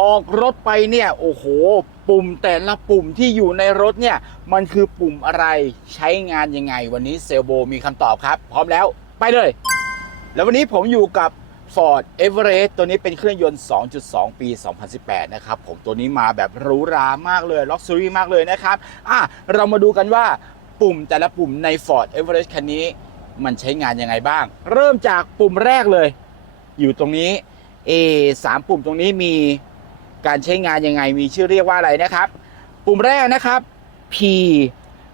ออกรถไปเนี่ยโอ้โห ปุ่มแต่ละปุ่มที่อยู่ในรถเนี่ย มันคือปุ่มอะไรใช้งานยังไง วันนี้เซลโบมีคำตอบครับ พร้อมแล้วไปเลย แล้ววันนี้ผมอยู่กับ Ford Everest ตัวนี้เป็นเครื่องยนต์ 2.2 ปี 2018 นะครับ ผมตัวนี้มาแบบหรูหรามากเลยล็อกซ์รี่มากเลยนะครับอะเรามาดูกันว่าปุ่มแต่ละปุ่มใน Ford Everest คันนี้มันใช้งานยังไงบ้าง เริ่มจากปุ่มแรกเลย อยู่ตรงนี้ A สามปุ่มตรงนี้มี การใช้งานยังไงมีชื่อเรียกว่าอะไรนะครับ ปุ่มแรกนะครับ P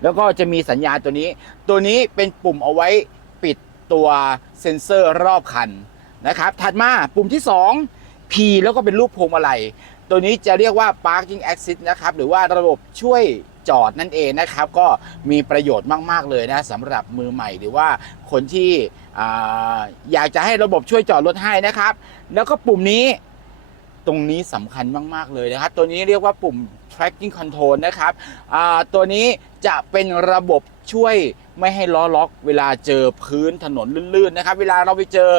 แล้วก็จะมีสัญญาณตัวนี้ ตัวนี้เป็นปุ่มเอาไว้ปิดตัวเซ็นเซอร์รอบคันนะครับ ถัดมาปุ่มที่ 2 P แล้วก็เป็นรูปพวงมาลัย ตัวนี้จะเรียกว่า parking assist นะครับ หรือว่าระบบช่วยจอดนั่นเองนะครับ ก็มีประโยชน์มาก ๆ เลยนะสำหรับมือใหม่หรือว่าคนที่ออยากจะให้ระบบช่วยจอดรถให้นะครับ แล้วก็ปุ่มนี้ รงนี้สำคัญมาก ๆ เลยนะครับ ตัวนี้เรียกว่าปุ่ม tracking control นะครับตัวนี้จะเป็นระบบช่วยไม่ให้ล้อล็อก เวลาเจอพื้นถนนลื่น ๆ นะครับ เวลาเราไปเจอ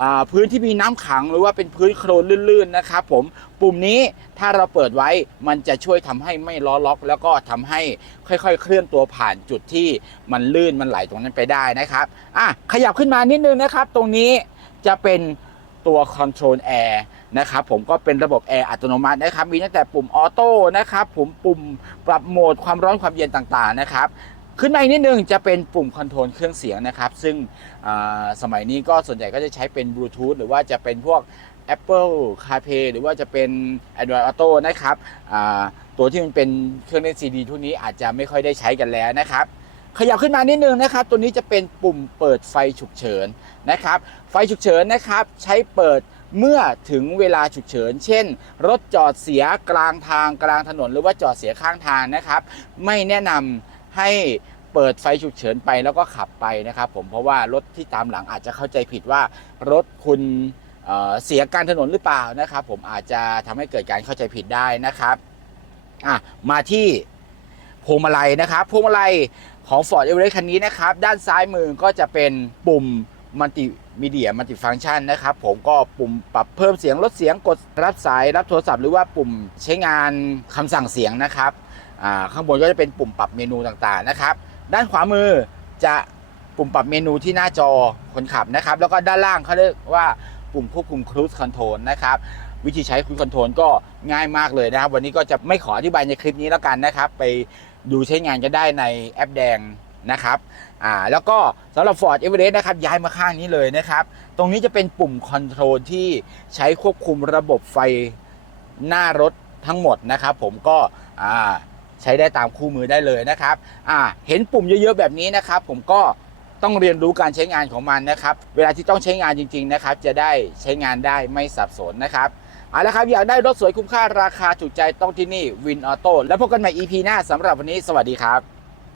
อพื้นที่มีน้ำขังหรือว่าเป็นพื้นโคลนลื่นๆนะครับผมปุ่มนี้ถ้าเราเปิดไว้มันจะช่วยทำให้ไม่ล้อล็อก แล้วก็ทำให้ค่อยๆ เคลื่อนตัวผ่านจุดที่มันลื่นมันไหลตรงนั้นไปได้นะครับอะขยับขึ้นมานิดนึงนะครับ ตรงนี้จะเป็นตัว Control Air นะครับผมก็เป็นระบบแอร์อัตโนมัตินะครับมีตั้งแต่ปุ่มออโต้นะครับผมปุ่มปรับโหมดความร้อนความเย็นต่างๆนะครับขึ้นมาอีกนิดนึงจะเป็นปุ่มคอนโทรลเครื่องเสียงนะครับซึ่งสมัยนี้ก็ส่วนใหญ่ก็จะใช้เป็นบลูทูธหรือว่าจะเป็นพวก Apple CarPlay หรือว่าจะเป็น Android Auto นะครับตัวที่มันเป็นเครื่องเล่นซีดีทุกนี้อาจจะไม่ค่อยได้ใช้กันแล้วนะครับ ขยับขึ้นมานิดนึงนะครับ ตัวนี้จะเป็นปุ่มเปิดไฟฉุกเฉินนะครับ ไฟฉุกเฉินนะครับ ใช้เปิด เมื่อถึงเวลาฉุกเฉิน เช่น รถจอดเสียกลางทางกลางถนนหรือว่าจอดเสียข้างทางนะครับ ไม่แนะนำให้เปิดไฟฉุกเฉินไปแล้วก็ขับไปนะครับ ผมเพราะว่ารถที่ตามหลังอาจจะเข้าใจผิดว่ารถคุณเเสียกลารถนนหรือเปล่านะครับ ผมอาจจะทำให้เกิดการเข้าใจผิดได้นะครับอะมาที่พวงมาลัยนะครับพวงมาลัยของ Ford Everest คันนี้นะครับ ด้านซ้ายมือก็จะเป็นปุ่ม มัลติมีเดียมัลติฟัง c t ชันนะครับผมก็ปุ่มปรับเพิ่มเสียงลดเสียงกดรับสายรับโทรศัพท์หรือว่าปุ่มใช้งานคำสั่งเสียงนะครับข้างบนก็จะเป็นปุ่มปรับเมนูต่างๆนะครับ ด้านขวามือจะปุ่มปรับเมนูที่หน้าจอคนขับนะครับ แล้วก็ด้านล่างเขาเรียกว่าปุ่มควบคุม Cruise Control นะครับวิธีใช้ Cruise Control ก็ง่ายมากเลยนะครับ วันนี้ก็จะไม่ขออธิบายในคลิปนี้แล้วกันนะครับ ไปดูใช้งานกันได้ในแอปแดง นะครับอ่าแล้วก็สำหรับ Ford Everest นะครับย้ายมาข้างนี้เลยนะครับ ตรงนี้จะเป็นปุ่มคอนโทรลที่ใช้ควบคุมระบบไฟหน้ารถทั้งหมดนะครับ ผมก็อ่าใช้ได้ตามคู่มือได้เลยนะครับอ่าเห็นปุ่มเยอะๆแบบนี้นะครับ ผมก็ต้องเรียนรู้การใช้งานของมันนะครับ เวลาที่ต้องใช้งานจริง ๆนะครับ จะได้ใช้งานได้ไม่สับสนนะครับเอาละครับ อยากได้รถสวยคุ้มค่าราคาถูกใจต้องที่นี่วินออโต้แล้วพบกันใหม่ EP หน้าสำหรับวันนี้ สวัสดีครับ